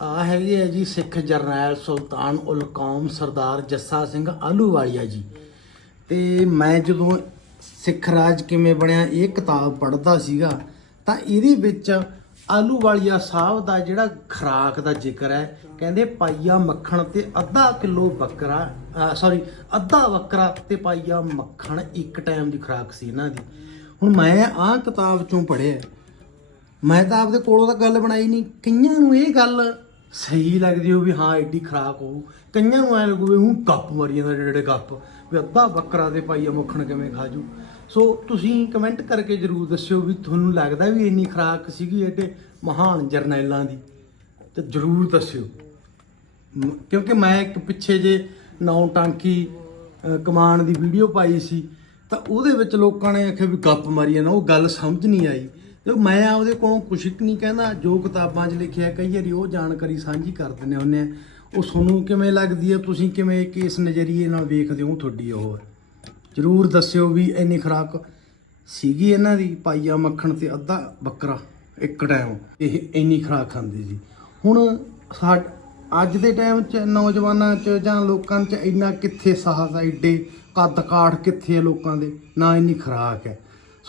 ਆ ਹੈਗੇ ਹੈ ਜੀ ਸਿੱਖ ਜਰਨੈਲ ਸੁਲਤਾਨ ਉਲ ਕੌਮ ਸਰਦਾਰ ਜੱਸਾ ਸਿੰਘ ਆਲੂਵਾਲੀਆ ਜੀ। ਤੇ ਮੈਂ ਜਦੋਂ ਸਿੱਖ ਰਾਜ ਕਿਵੇਂ ਬਣਿਆ, ਇਹ ਕਿਤਾਬ ਪੜ੍ਹਦਾ ਸੀਗਾ, ਤਾਂ ਇਹਦੇ ਵਿੱਚ ਆਲੂਵਾਲੀਆ ਸਾਹਿਬ ਦਾ ਜਿਹੜਾ ਖਰਾਕ ਦਾ ਜ਼ਿਕਰ ਹੈ, ਕਹਿੰਦੇ ਪਾਈਆ ਮੱਖਣ ਤੇ ਅੱਧਾ ਕਿਲੋ ਬੱਕਰਾ ਸੌਰੀ ਅੱਧਾ ਬੱਕਰਾ ਤੇ ਪਾਈਆ ਮੱਖਣ ਇੱਕ ਟਾਈਮ ਦੀ ਖਰਾਕ ਸੀ ਇਹਨਾਂ ਦੀ। ਹੁਣ ਮੈਂ ਆਹ ਕਿਤਾਬ ਚੋਂ ਪੜ੍ਹਿਆ, ਮੈਂ ਤਾਂ ਆਪਦੇ ਕੋਲੋਂ ਤਾਂ ਗੱਲ ਬਣਾਈ ਨਹੀਂ, ਕਈਆਂ ਨੂੰ ਇਹ ਗੱਲ ਸਹੀ ਲੱਗਦੀ ਹੋ ਵੀ ਹਾਂ ਐਡੀ ਖਰਾਕ ਹੋਊ। ਕਈਆਂ ਨੂੰ ਐ ਲੱਗੂ ਵੀ ਉਹ ਗੱਪ ਮਾਰੀ ਜਾਂਦਾ ਜਿਹੜੇ ਜਿਹੜੇ ਗੱਪ ਵੀ ਅੱਧਾ ਬੱਕਰਾ ਦੇ ਪਾਈਆ ਮੱਖਣ ਕਿਵੇਂ ਖਾਜੂ ਸੋ ਤੁਸੀਂ ਕਮੈਂਟ ਕਰਕੇ ਜਰੂਰ ਦੱਸਿਓ ਵੀ ਤੁਹਾਨੂੰ ਲੱਗਦਾ ਵੀ ਇੰਨੀ ਖਰਾਕ ਸੀਗੀ ਐਡੇ ਮਹਾਨ ਜਰਨੈਲਾਂ ਦੀ। ਤੇ ਜਰੂਰ ਦੱਸਿਓ। ਮ- ਕਿਉਂਕਿ ਮੈਂ ਇੱਕ ਪਿੱਛੇ ਜੇ ਨੌ ਟਾਂਕੀ ਅ, ਕਮਾਨ ਦੀ ਵੀਡੀਓ ਪਾਈ ਸੀ ਤਾਂ ਉਹਦੇ ਵਿੱਚ ਲੋਕਾਂ ਨੇ ਆਖਿਆ ਵੀ ਗੱਪ ਮਾਰੀ ਜਾਂਦਾ। ਉਹ ਗੱਲ ਸਮਝ ਨਹੀਂ ਆਈ। ਤੇ ਮੈਂ ਆਪਦੇ ਕੋਲੋਂ ਕੁਛ ਨਹੀਂ ਕਹਿੰਦਾ, ਜੋ ਕਿਤਾਬਾਂ 'ਚ ਲਿਖਿਆ ਕਈ ਵਾਰੀ ਉਹ ਜਾਣਕਾਰੀ ਸਾਂਝੀ ਕਰ ਦਿੰਦੇ ਹੁੰਦੇ ਆ। ਉਹ ਤੁਹਾਨੂੰ ਕਿਵੇਂ ਲੱਗਦੀ ਹੈ ਤੁਸੀਂ ਕਿਵੇਂ ਕਿਸ ਨਜ਼ਰੀਏ ਨਾਲ ਵੇਖਦੇ ਹੋ ਤੁਹਾਡੀ ਉਹ? ਹੈ ਜਰੂਰ ਦੱਸਿਓ ਵੀ ਇੰਨੀ ਖਰਾਕ ਸੀਗੀ ਇਹਨਾਂ ਦੀ, ਪਾਈਆ ਮੱਖਣ ਤੇ ਅੱਧਾ ਬੱਕਰਾ ਇੱਕ ਟਾਈਮ ਇਹ ਇੰਨੀ ਖਰਾਕ ਖਾਂਦੇ ਸੀ। ਹੁਣ ਸਾਡ ਅੱਜ ਦੇ ਟਾਈਮ 'ਚ ਨੌਜਵਾਨਾਂ 'ਚ ਜਾਂ ਲੋਕਾਂ 'ਚ ਇੰਨਾ ਕਿੱਥੇ ਸਾਹਸ ਆ ਕੱਦ ਕਾਠ ਕਿੱਥੇ ਆ ਲੋਕਾਂ ਦੇ? ਨਾ ਇੰਨੀ ਖਰਾਕ ਹੈ।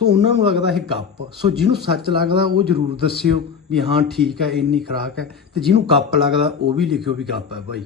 ਸੋ ਉਹਨਾਂ ਨੂੰ ਲੱਗਦਾ ਇਹ ਗੱਪ ਸੋ ਜਿਹਨੂੰ ਸੱਚ ਲੱਗਦਾ, ਉਹ ਜਰੂਰ ਦੱਸਿਓ ਵੀ ਹਾਂ, ਠੀਕ ਹੈ, ਇੰਨੀ ਖਰਾਕ ਹੈ। ਤੇ ਜਿਹਨੂੰ ਗੱਪ ਲੱਗਦਾ, ਉਹ ਵੀ ਲਿਖਿਓ ਵੀ ਗੱਪ ਹੈ ਭਾਈ